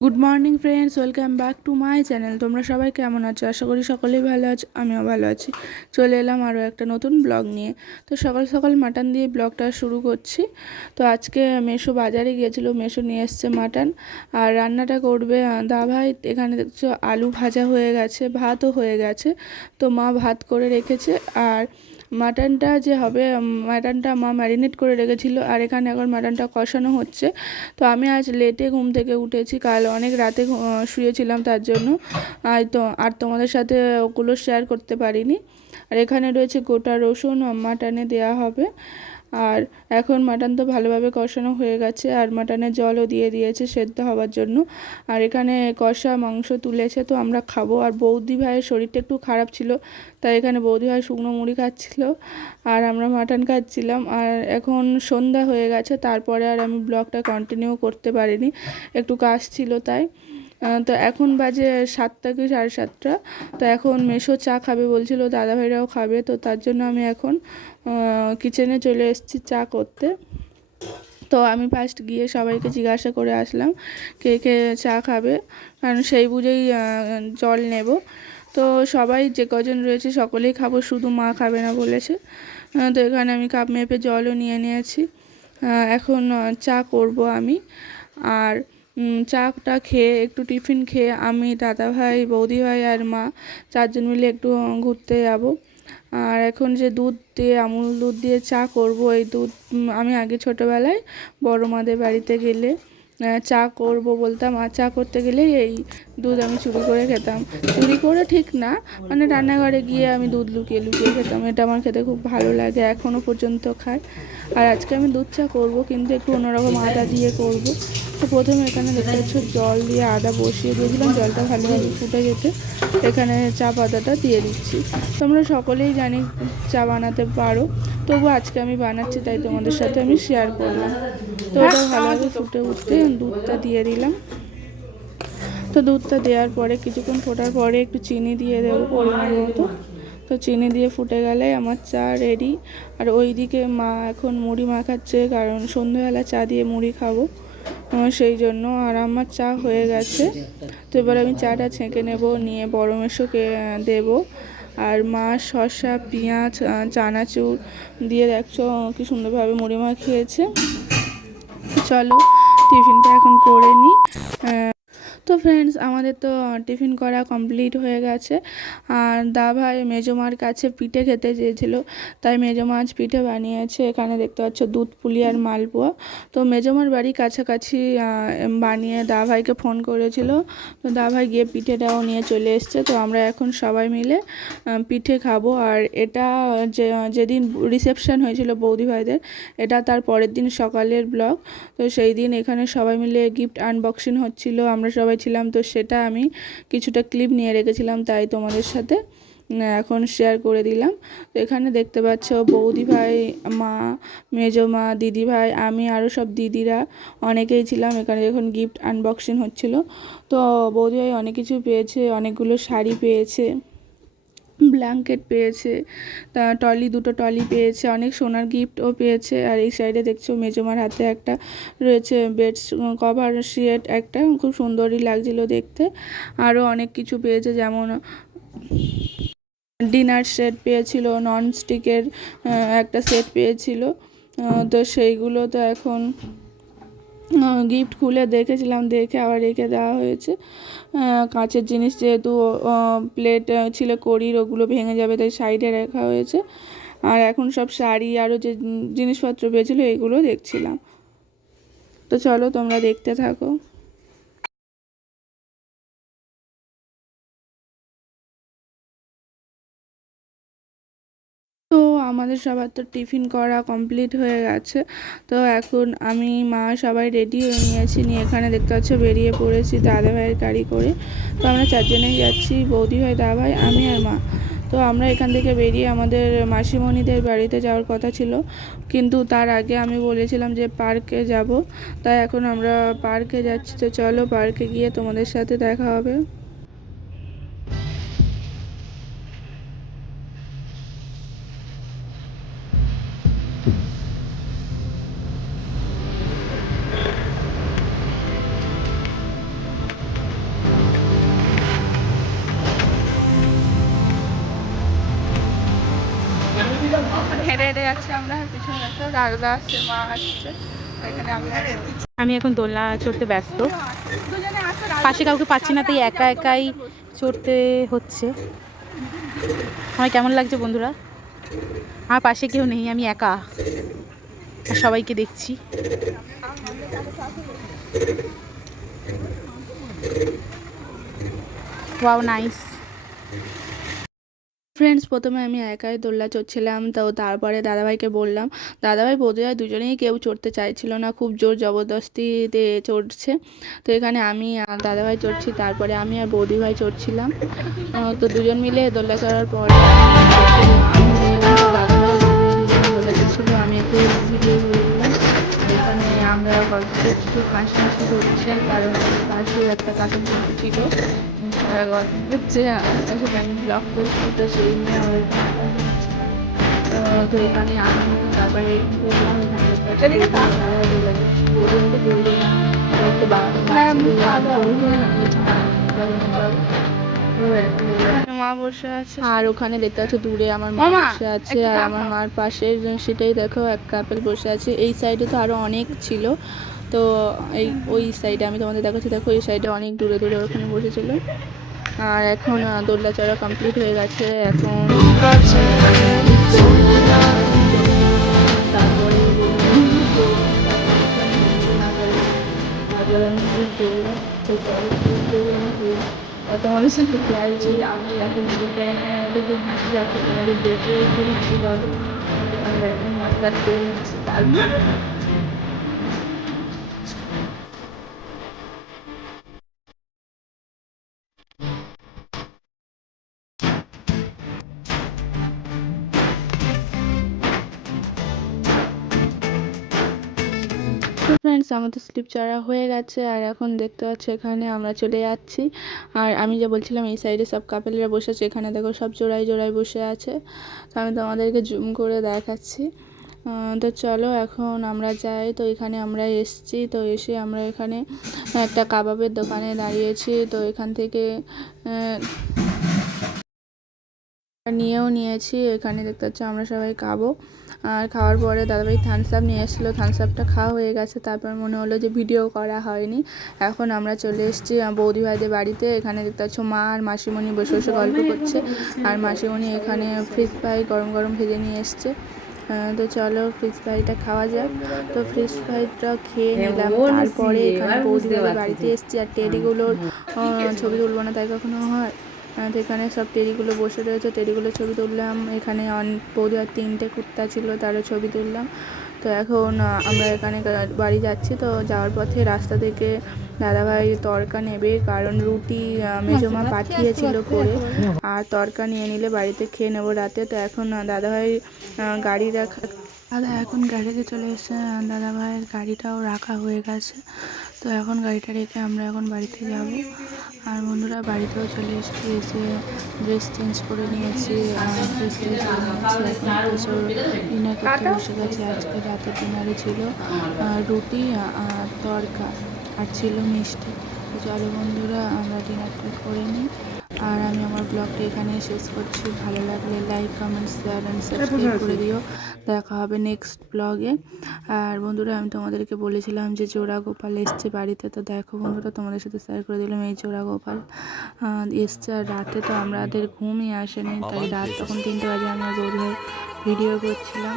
Good morning friends, welcome back to my channel. তোমরা সবাই কেমন আছো? আশা করি সকলেই ভালো আছো, আমিও ভালো আছি। চলে এলাম আরও একটা নতুন ব্লগ নিয়ে। তো সকাল সকাল মাটন দিয়ে ব্লগটা শুরু করছি। তো আজকে মেশো বাজারে গিয়েছিলো, মেশো নিয়ে এসছে মাটন। আর রান্নাটা করবে দাভাই। এখানে দেখছো আলু ভাজা হয়ে গেছে, ভাতও হয়ে গেছে। তো মা ভাত করে রেখেছে। আর মাটনটা যে হবে, মাটনটা মা ম্যারিনেট করে রেখেছিলো। আর এখানে এখন মাটনটা কষানো হচ্ছে। তো আমি আজ লেটে ঘুম থেকে উঠেছি, কাল অনেক রাতে শুয়েছিলাম, তার জন্য আর তোমাদের সাথে ওগুলো শেয়ার করতে পারিনি। আর এখানে রয়েছে গোটা রসুন, মাটনে দেয়া হবে। আর এখন মাটন তো ভালোভাবে কষানো হয়ে গেছে, আর মাটনে জলও দিয়ে দিয়েছে সেদ্ধ হওয়ার জন্য। আর এখানে কষা মাংস তুলেছে, তো আমরা খাবো। আর বৌদি ভাইয়ের শরীরটা একটু খারাপ ছিল, তাই এখানে বৌদি ভাই শুকনো মুড়ি খাচ্ছিল, আর আমরা মাটন খাচ্ছিলাম। আর এখন সন্ধ্যা হয়ে গেছে, তারপরে আর আমি ব্লগটা কন্টিনিউ করতে পারিনি, একটু কাজ ছিল তাই। তো এখন বাজে 7টা কি 7:30। তো এখন মেশো চা খাবে বলছিল, দাদাভাইরাও খাবে, তো তার জন্য আমি এখন কিচেনে চলে এসেছি চা করতে। তো আমি ফার্স্ট গিয়ে সবাইকে জিজ্ঞাসা করে আসলাম কে কে চা খাবে, কারণ সেই বুঝেই জল নেব। তো সবাই যে কজন রয়েছে সকলেই খাবো, শুধু মা খাবে না বলেছে। তো এখানে আমি কাপ মেপে জলও নিয়ে নিয়েছি। এখন চা করব আমি। আর চাটা খেয়ে একটু টিফিন খেয়ে আমি, দাদাভাই, বৌদিভাই আর মা চারজন মিলে একটু ঘুরতে যাব। আর এখন যে দুধ দিয়ে, আমুল দুধ দিয়ে চা করব, এই দুধ আমি আগে ছোটোবেলায় বড় মাদের বাড়িতে গেলে চা করব বলতাম, আর চা করতে গেলেই এই দুধ আমি চুরি করে খেতাম। চুরি করে ঠিক না, মানে রান্নাঘরে গিয়ে আমি দুধ লুকিয়ে লুকিয়ে খেতাম। এটা আমার খেতে খুব ভালো লাগে, এখনও পর্যন্ত খাই। আর আজকে আমি দুধ চা করবো, কিন্তু একটু অন্যরকম আদা দিয়ে করব। তো প্রথমে এখানে দেখতে পাচ্ছ জল দিয়ে আদা বসিয়ে দিয়েছিলাম, জলটা ভালোভাবে ফুটে যেতে এখানে চা পাতাটা দিয়ে দিচ্ছি। তোমরা সকলেই জানি চা বানাতে পারো, তবু আজকে আমি বানাচ্ছি, তাই তোমাদের সাথে আমি শেয়ার করলাম। তো ওটা ভালোভাবে ফুটে উঠতে দুধটা দিয়ে দিলাম। তো দুধটা দেওয়ার পরে কিছুক্ষণ ফোটার পরে একটু চিনি দিয়ে দেবো পরিমাণ মতো। তো চিনি দিয়ে ফুটে গেলে আমার চা রেডি। আর ওইদিকে মা এখন মুড়ি মাখাচ্ছে, কারণ সন্ধ্যাবেলা চা দিয়ে মুড়ি খাবো, সেই জন্য। আর আমার চা হয়ে গেছে। তো এবার আমি চাটা ছেঁকে নেব, নিয়ে বড় মেশোকে দেবো। আর মা শসা, পেঁয়াজ, চানাচুর দিয়ে দেখছো কি সুন্দরভাবে মুড়ি মাখিয়েছে। চলো টিফিনটা এখন করে নিই। তো ফ্রেন্ডস, আমাদের তো টিফিন করা কমপ্লিট হয়ে গেছে। আর দাভাই মেজোমার কাছে পিঠে খেতে চেয়েছিল, তাই মেজমা আজ পিঠে বানিয়েছে। এখানে দেখতে পাচ্ছ দুধ পুলি আর মালপোয়া। তো মেজমার বাড়ি কাছাকাছি, বানিয়ে দাভাইকে ফোন করেছিল, তো দাভাই গিয়ে পিঠেটাও নিয়ে চলে এসছে। তো আমরা এখন সবাই মিলে পিঠে খাবো। আর এটা যেদিন রিসেপশন হয়েছিল বৌদি ভাইদের, এটা তার পরের দিন সকালের ব্লগ। তো সেই দিন এখানে সবাই মিলে গিফট আনবক্সিং হচ্ছিল, আমরা সবাই ছিলাম, তো সেটা আমি কিছুটা ক্লিপ নিয়ে রেখেছিলাম, তাই তোমাদের সাথে এখন শেয়ার করে দিলাম। তো এখানে দেখতে পাচ্ছ বৌদি ভাই, মা, মেজো মা, দিদি ভাই, আমি, আরও সব দিদিরা অনেকেই ছিলাম এখানে যখন গিফট আনবক্সিং হচ্ছিল। তো বৌদি ভাই অনেক কিছু পেয়েছে, অনেকগুলো শাড়ি পেয়েছে, ব্ল্যাঙ্কেট পেয়েছে, তা দুটো টলি পেয়েছে, অনেক সোনার গিফটও পেয়েছে। আর এই সাইডে দেখছো মেজমার হাতে একটা রয়েছে বেড কভার সেট, একটা খুব সুন্দরই লাগছিল দেখতে। আরও অনেক কিছু পেয়েছে, যেমন ডিনার সেট পেয়েছিল, নন স্টিকের একটা সেট পেয়েছিল। তো সেইগুলো তো এখন গিফট খুলে দেখেছিলাম, দেখে আবার রেখে দেওয়া হয়েছে। কাঁচের জিনিস যেহেতু, প্লেট ছিল কড়ির, ওগুলো ভেঙে যাবে, তাই সাইডে রাখা হয়েছে। আর এখন সব শাড়ি আরও যে জিনিসপত্র পেয়েছিলো এগুলো দেখছিলাম। তো চলো তোমরা দেখতে থাকো। তো আমাদের সবার তো টিফিন করা কমপ্লিট হয়ে গেছে। তো এখন আমি, মা সবাই রেডি হয়ে নিয়েছি, নিয়ে এখানে দেখতে পাচ্ছ বেরিয়ে পড়েছি দাদাভাইয়ের গাড়ি করে। তো আমরা চারজনেই যাচ্ছি, বৌদি ভাই, দাদাভাই, আমি আর মা। তো আমরা এখান থেকে বেরিয়ে আমাদের মাসিমণিদের বাড়িতে যাওয়ার কথা ছিল, কিন্তু তার আগে আমি বলেছিলাম যে পার্কে যাব, তাই এখন আমরা পার্কে যাচ্ছি। তো চলো পার্কে গিয়ে তোমাদের সাথে দেখা হবে। হেঁটে যাচ্ছি আমরা, পিছনে একটা দাদা আসছে, মা আসছে, এখানে আমি এখন দোলনা চড়তে ব্যস্ত, পাশে কাউকে পাচ্ছি না, তাই একা একাই চড়তে হচ্ছে। আমার কেমন লাগছে বন্ধুরা? আমার পাশে কেউ নেই, আমি একা আর সবাইকে দেখছি। Wow, nice. ফ্রেন্ডস, প্রথমে আমি একাই দোলনা চড়ছিলাম, তো তারপরে দাদাভাইকে বললাম। দাদাভাই বৌদিভাই দুজনেই কেউ চড়তে চাইছিল না, খুব জোর জবরদস্তিতে চড়ছে। তো এখানে আমি আর দাদাভাই চড়ছি, তারপরে আমি আর বৌদিভাই চড়ছিলাম। তো দুজন মিলে দোলনা চড়ার পরে দোলনা চড়ছিল, আমি একটু ভিডিও করে দিলাম। এখানে আমরা গল্প একটু হাসি হাসি করছে, কারণ পাশে একটা কার্টুন ছিল, গল্প হচ্ছে, আমি ব্লগ করছি, তো সেই নিয়ে আমার তো এখানে আমি তারপরে মা বসে আছে, আর ওখানে দেখতে পাচ্ছ দূরে আমার মা বসে আছে, আর আমার মার পাশে সেটাই দেখো এক কাপল বসে আছে। এই সাইডে তো আরো অনেক ছিল, তো এই ওই সাইডে আমি তোমাদের দেখাচ্ছি, দেখো এই সাইডে অনেক দূরে দূরে ওখানে বসেছিল। আর এখন দোলনা চড়া কমপ্লিট হয়ে গেছে। এখন তোমাদের সাথে চাইছি আমি এখন হাসি যাচ্ছে, তোমাদের দেখে খুব হাসি পাবে। ফ্রেন্ডস, আমাদের স্লিপ চড়া হয়ে গেছে, আর এখন দেখতে পাচ্ছি এখানে আমরা চলে যাচ্ছি। আর আমি যে বলছিলাম এই সাইডে সব কাপেলরা বসে আছে, এখানে দেখো সব জোড়ায় জোড়ায় বসে আছে, তো আমি তোমাদেরকে জুম করে দেখাচ্ছি। তো চলো এখন আমরা যাই। তো এখানে আমরা এসছি, তো এসে আমরা এখানে একটা কাবাবের দোকানে দাঁড়িয়েছি, তো এখান থেকে নিয়েও নিয়েছি। এখানে দেখতে পাচ্ছি আমরা সবাই খাবো, আর খাওয়ার পরে দাদাভাই থামস আপ নিয়ে এসেছিলো, থামস আপটা খাওয়া হয়ে গেছে। তারপর মনে হলো যে ভিডিও করা হয়নি, এখন আমরা চলে এসেছি বৌদি ভাইদের বাড়িতে। এখানে দেখতে পাচ্ছ মা আর মাসিমণি বসে বসে গল্প করছে, আর মাসিমণি এখানে ফিশ ফ্রাই গরম গরম ভেজে নিয়ে এসছে। তো চলো ফিশ ফ্রাইটা খাওয়া যাক। তো ফিশ ফ্রাইটা খেয়ে নিলাম, তারপরে এখানে বৌদি ভাইদের বাড়িতে এসেছি। আর টেডিগুলোর ছবি তুলবো না তাই কখনো হয়, তো এখানে সব টেডিগুলো বসে রয়েছে, টেডিগুলো ছবি তুললাম। এখানে বৌদি আর 3টে কুত্তা ছিল, তারও ছবি তুললাম। তো এখন আমরা এখানে বাড়ি যাচ্ছি। তো যাওয়ার পথে রাস্তা থেকে দাদাভাই তরকা নেবে, কারণ রুটি মেজমা পাঠিয়েছিল করে, আর তরকা নিয়ে নিলে বাড়িতে খেয়ে নেবো রাতে। তো এখন দাদাভাই গাড়ি দাদা এখন গাড়িতে চলে এসেছে, দাদাভাইয়ের গাড়িটাও রাখা হয়ে গেছে। তো এখন গাড়িটা রেখে আমরা এখন বাড়িতে যাব। আর বন্ধুরা বাড়িতেও চলে এসেছি, এসে ড্রেস চেঞ্জ করে নিয়েছি, ফ্রেশ ফ্রেশ হয়ে নিয়েছি। এখন প্রচুর ডিনার করতে বসে গেছে। আজকে রাতে ডিনারে ছিল রুটি আর তরকা, আর ছিল মিষ্টি। তো চলো বন্ধুরা আমরা ডিনারটা করে নিই, আর আমি আমার ব্লগটা এখানে শেষ করছি। ভালো লাগলে like, comment, share and subscribe করে দিও। দেখা হবে নেক্সট ব্লগে। আর বন্ধুরা আমি তোমাদেরকে বলেছিলাম যে জোড়া গোপাল এসছে বাড়িতে, তো দেখো বন্ধুরা তোমাদের সাথে শেয়ার করে দিলাম এই জোড়া গোপাল এসছে। আর রাতে তো আমাদের ঘুমই আসেনি, তাই রাত তখন 3টে বাজে আমি বৌদি ভিডিও করছিলাম।